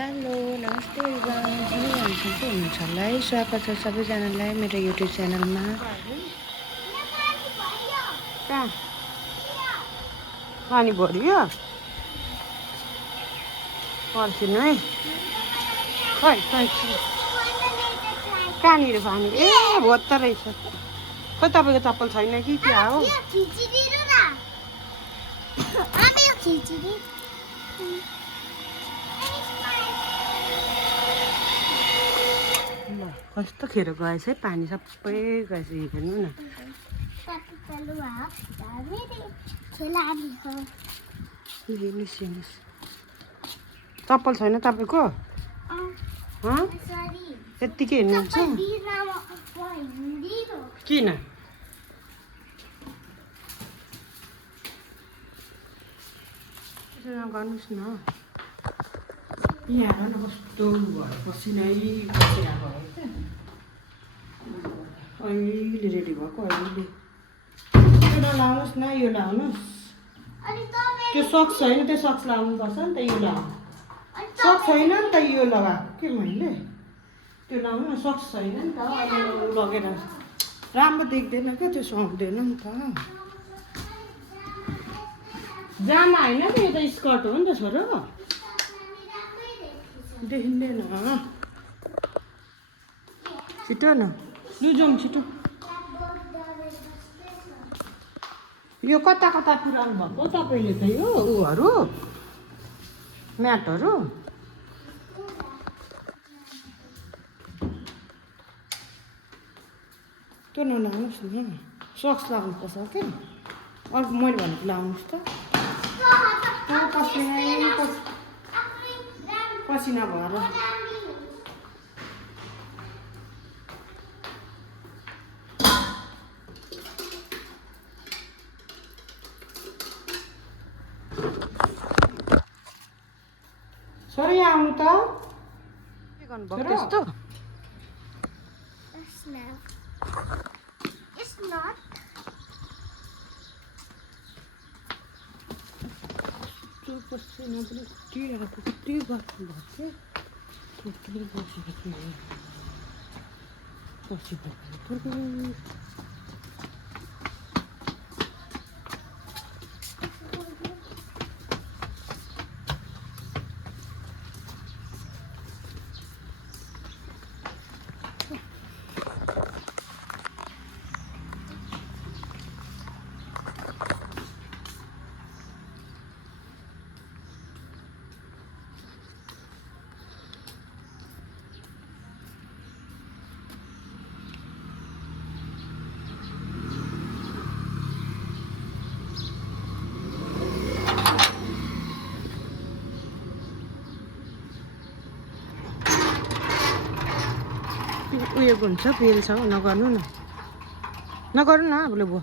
Hello नमस्ते everyone सबैजना सन्चै हुनुहुन्छ होला है। स्वागत छ सबैजनालाई मेरो युट्युब च्यानलमा। कहाँ पानी भरियो पर्खिनु है। खै खै कहाँनिर पानी ए भोत्ता रहेछ। खै तपाईँको चप्पल छैन कि क्या हो? कस्तो खेर गएछ है, पानी सबै गएछ। हेर्नु न हेर्नुहोस् हेर्नुहोस्। चप्पल छैन तपाईँको? यत्तिकै हिँड्नुहुन्छ? किन गर्नुहोस् न। यहाँ न कस्तो भयो, पसिनै बसिरहेको है क्या। अहिले रेडी भएको अहिले। यो नलाउनुहोस् न, यो लाउनुहोस्। त्यो सक्स छैन, त्यो सक्स लाउनुपर्छ नि त। यो लाउनु सक्स छैन नि त, यो लगाएको के मैले। त्यो लाउनु न, सक्स छैन नि त। अहिले लगेर राम्रो देख्दैन क्या, त्यो सुहाउँदैन नि त। जामा होइन त, यो त स्कर्ट हो नि त छोरो, देखिँदैन। छिटो न लु जाउँ छिटो। यो कता कता पुऱ्याउनु भएको तपाईँले त? यो ऊहरू म्याटहरू त्यो नलाउनुहोस् न। सक्स लाउनुपर्छ क्या। अर्को मैले भनेको लाउनुहोस् त। पसिना भएर छोरी आउनु त। के गर्नुभयो त्यस्तो? पसिना पनि उठिरहेको, कति बस्नुभएको थियो। कति बसेको थियो पसिना। उयो हुन्छ पेल छ, नगर्नु न, नगर्नु न आफूले बुवा।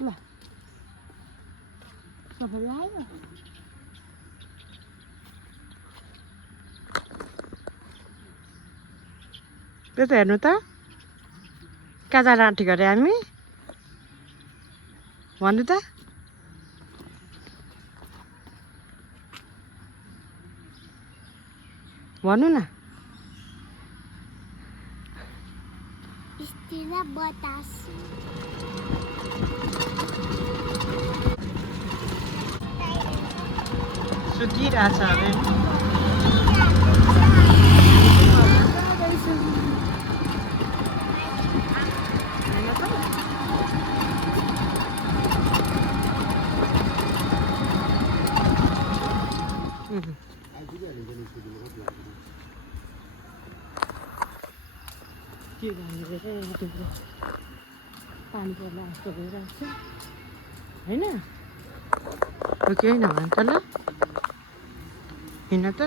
ल सबैले आयो। त्यो त हेर्नु त, कहाँ जान आँटेको अरे हामी? भन्नु त। भन्नु न। सुतिरहेछ अरे। के गर्ने पानी पर्ला जस्तो भइरहेको छ होइन? हो कि होइन भन त ल। हिँड त।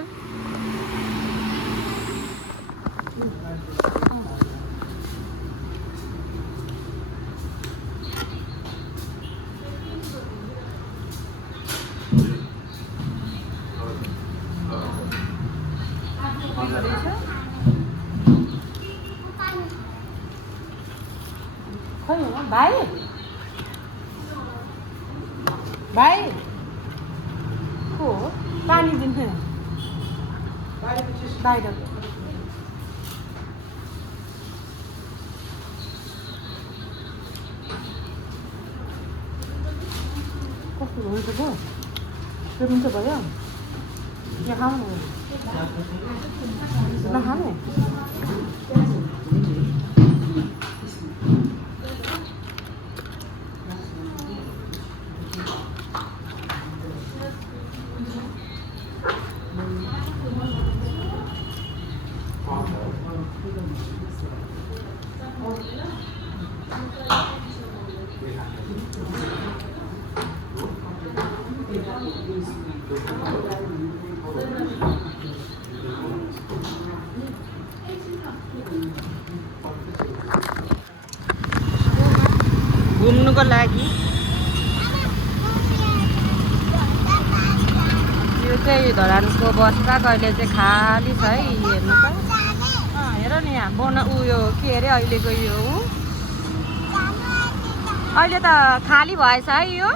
भाइ को पानी दिन्थ्यो बाहिर कस्तो भयो त भयो त्यो पनि त भयो यहाँ खाउँ नखाने घुम्नुको लागि यो चाहिँ धरानको बस पार्क अहिले चाहिँ खाली छ है हेर्नु त हेर नि यहाँ उयो के अरे अहिलेको यो अहिले त खाली भएछ है यो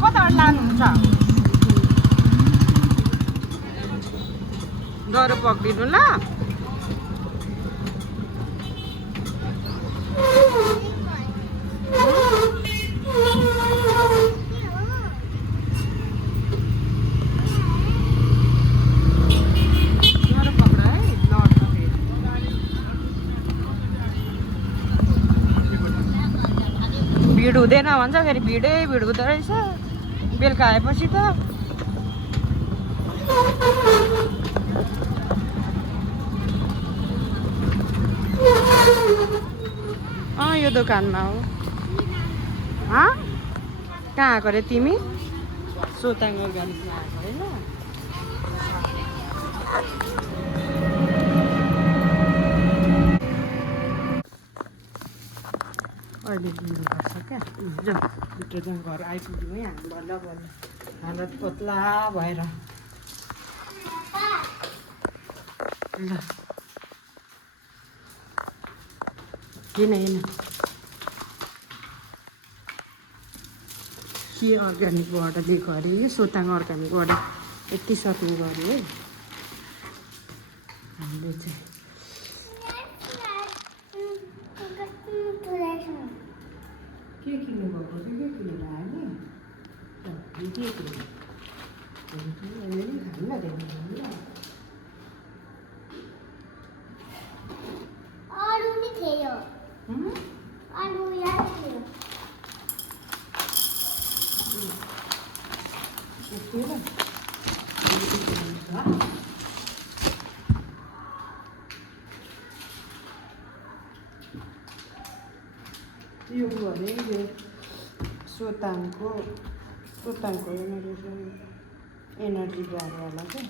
कताबाट लानुहुन्छ डरो पक्रिनु ल भिड हुँदैन भन्छ फेरि भिडै भिड हुँदो रहेछ बेलुका आएपछि त यो दोकानमा हो कहाँ आएको रे तिमी सोताङ अर्गानिकमा आएको होइन अहिले दिनुपर्छ क्या भित्र चाहिँ घर आइपुग्यौँ है हामी बल्ल बल्ल हालत पतला भएर ल किन हेर्न के अर्ग्यानिकबाट दिएको अरे सोताङ अर्ग्यानिकबाट यति सक्ने गऱ्यो है हामीले चाहिँ के किन्नु भएको चाहिँ के किनेर आयो नि के किन्नु अरू नि थियो अरू याद थियो यो भने यो सोताङको एनर्जी बारवाला क्या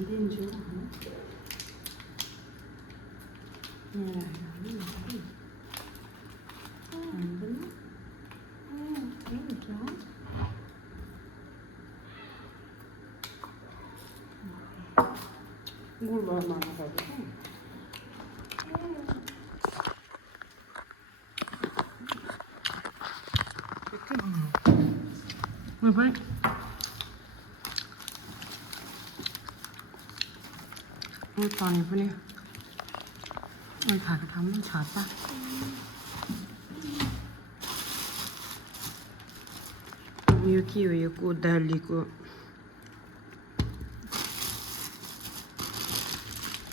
दिन्छु गुड घरमा पनि पानी पनि खाएको ठाउँमा पनि छाता यो के हो यो कोदालीको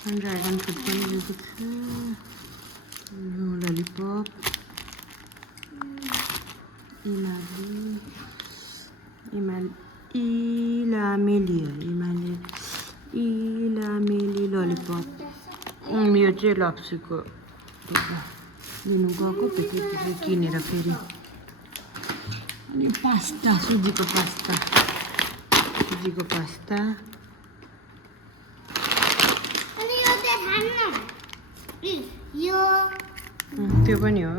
ड्रागन फ्रुट पनि लिएको छु यो ललिपप इलामेली ललिपप यो चाहिँ लप्सीको लिनु गएको पछि किनेर फेरि अनि पास्ता सुजीको पास्ता अनि यो चाहिँ खान्न प्लिज यो त्यो पनि हो